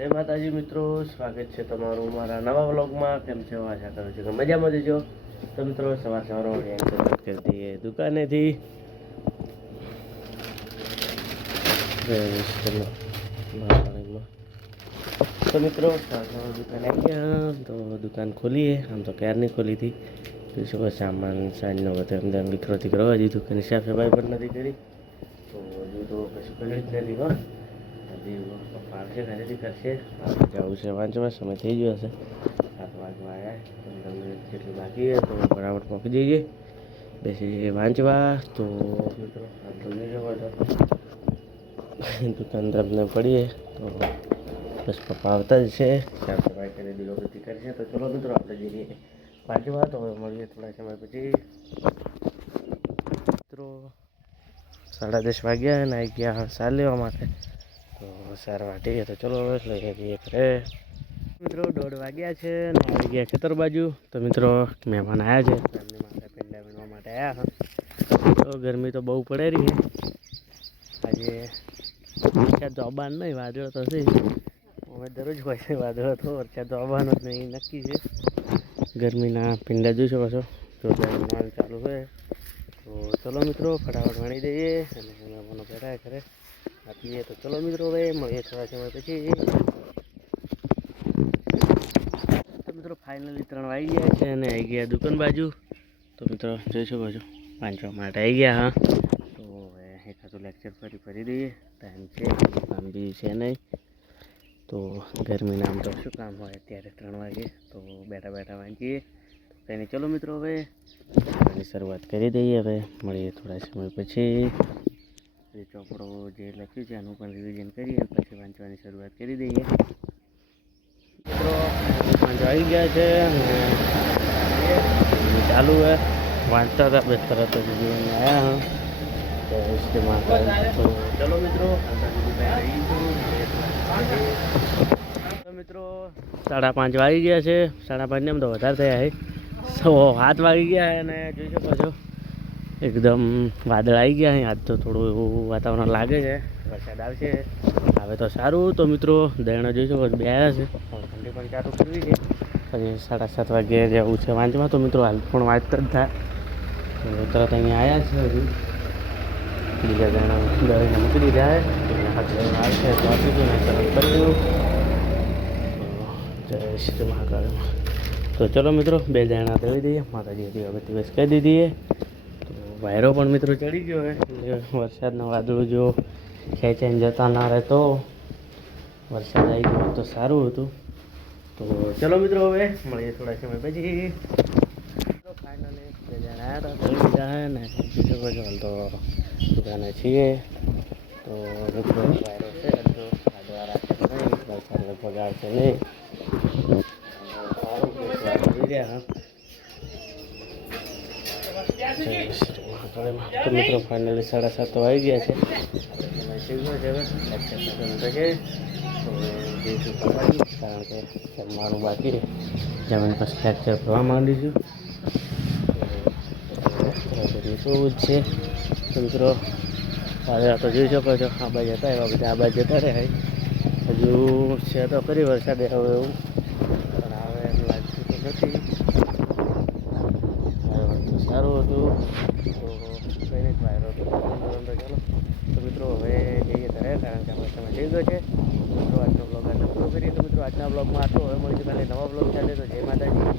જય માતાજી મિત્રો, સ્વાગત છે તમારું મારા નવા વ્લોગમાં. કેમ છો? આશા કરું છું કે મજામાં જજો. તો મિત્રો સવારમાં કરી દઈએ દુકાનેથી. તો મિત્રો દુકાન આવી ગયા તો દુકાન ખોલીએ. આમ તો ક્યારની ખોલી હતી. શું સામાન સાંજનો બધો અંદર વિખરો કરવા દીધું. દુકાનની સાફ સફાઈ પણ નથી કરી. તો હજુ તો કશું કર્યું જ નથી. આવશે ઘરેથી કરશે. જવું છે વાંચવા, સમય થઈ ગયો હશે. 7 વાગવા આવ્યા. તમને જેટલું બાકી હોય તો બરાબર પહોંચી જઈએ, બેસી વાંચવા. તો મિત્રો દુકાન તમને પડીએ તો બસ પપ્પા આવતા જ છે. સાફ સફાઈ કરી દીધો બધી કરશે. તો ચલો મિત્રો આપણે જઈએ વાંચવા. તો મળીએ થોડા સમય પછી. મિત્રો 10:30 વાગ્યા અને આવી ગયા સાર લેવા માટે. તો સાર વાટીએ તો ચલો લઈએ જઈએ ઘરે. મિત્રો 1:30 વાગ્યા છે અને આવી ગયા ખેતર બાજુ. તો મિત્રો મહેમાન આવ્યા છે, એમની માટે પેંડા વીણવા માટે આવ્યા. તો ગરમી તો બહુ પડે રહી છે આજે. વરસાદ તો આવવાનો નહીં, વાદળો તો છે. અમે દરરોજ હોય છે વાદળો, તો વરસાદ તો આવવાનો જ નહીં નક્કી છે. ગરમીના પીંડા જોઈ શકો છો, જોરદાર માલ ચાલુ છે. તો ચલો મિત્રો ફટાફટ વણી દઈએ અને મહેમાનો બેઠા ઘરે આપીએ. તો ચલો મિત્રો હવે મળીએ થોડા સમય પછી. તો મિત્રો ફાઇનલી 3 વાગી ગયા છે અને આવી ગયા દુકાન બાજુ. તો મિત્રો જોઈ શકો છો વાંચવા માટે આવી ગયા. હા, તો હવે એકાદું લેક્ચર ફરી દઈએ. ટાઈમ છે, કામ બી છે નહીં. તો ગરમીના આમ તો શું કામ હોય અત્યારે 3 વાગે. તો બેઠા બેઠા વાંચીએ. તો કંઈ નહીં, ચલો મિત્રો હવે શરૂઆત કરી દઈએ. હવે મળીએ થોડા સમય પછી. જે ચોપડો જે લખ્યું છે એનું પણ રિવિઝન કરીએ, પછી વાંચવાની શરૂઆત કરી દઈએ. મિત્રો વાંચવા આવી ગયા છે અને ચાલુ હે વાંચતા હતા. બે તરત જ આવ્યા. તો ચલો મિત્રો તો મિત્રો 5:30 વાગી ગયા છે. 5:30 ને એમ તો વધારે થયા છે. 7 વાગી ગયા અને જોઈ શકો છો એકદમ વાદળ આવી ગયા અહીં. આજ તો થોડું એવું વાતાવરણ લાગે છે, વરસાદ આવશે હવે તો સારું. તો મિત્રો દયણા જોઈ શકો છો બે આવ્યા છે. ઠંડી પણ ચાલુ કરવી છે. પછી 7:30 વાગે જવું છે વાંચવા. તો મિત્રો હાલ પણ વાંચતા જ થાય. તરત અહીંયા આવ્યા છે. હજુ બીજા દયણા દળીને મૂકી દીધા છે. આવશે તો આપીશું ને તરત કર્યું. જય શ્રી મહાકાળ. તો ચલો મિત્રો 2 દયણા દળી દઈએ. માતાજી હવે દિવસ કહી દીધી. વાયરો પણ મિત્રો ચડી ગયો હોય. વરસાદના વાદળો જો ખેંચાઈને જતા ના રહે તો વરસાદ આવી ગયો તો સારું હતું. તો ચલો મિત્રો હવે મળીએ થોડા સમય પછી. ફાઇનલી 2 જણા આવ્યા હતા, દળી દીધા હે ને બીજો બધો હાલ તો દુકાને છીએ. તો મિત્રો વાયરો છે તો વાદળા રાખે નહીં, વરસાદ લગભગ આવશે નહીં. સારું રહ્યા. તો મિત્રો ફાઇનલી 7:30 આવી ગયા છે. તો જઈશું કારણ કે જમવાનું બાકી રહે. જમીન પછી લેક્ચર કરવા માંડીશું. બધું જ છે. તો મિત્રો હવે તો જોઈ શકો છો આ બાજુ જતા એવા બધા આ બાજુ જતા રહે. હજુ છે તો ખરી વરસાદ હવે એવું, પણ હવે એમ લાગતું તો નથી. સારું હતું તો કંઈ નહીં, વાયરો તો ચાલો. તો મિત્રો હવે જઈએ ઘરે કારણ કે આપણે સમય થઈ ગયો છે. મિત્રો આજનો બ્લોગ આટલો પૂરો કરીએ. તો મિત્રો આજના બ્લોગમાં આટલું. હવે મળીશું કાલે નવા બ્લોગ સાથે. તો જય માતાજી.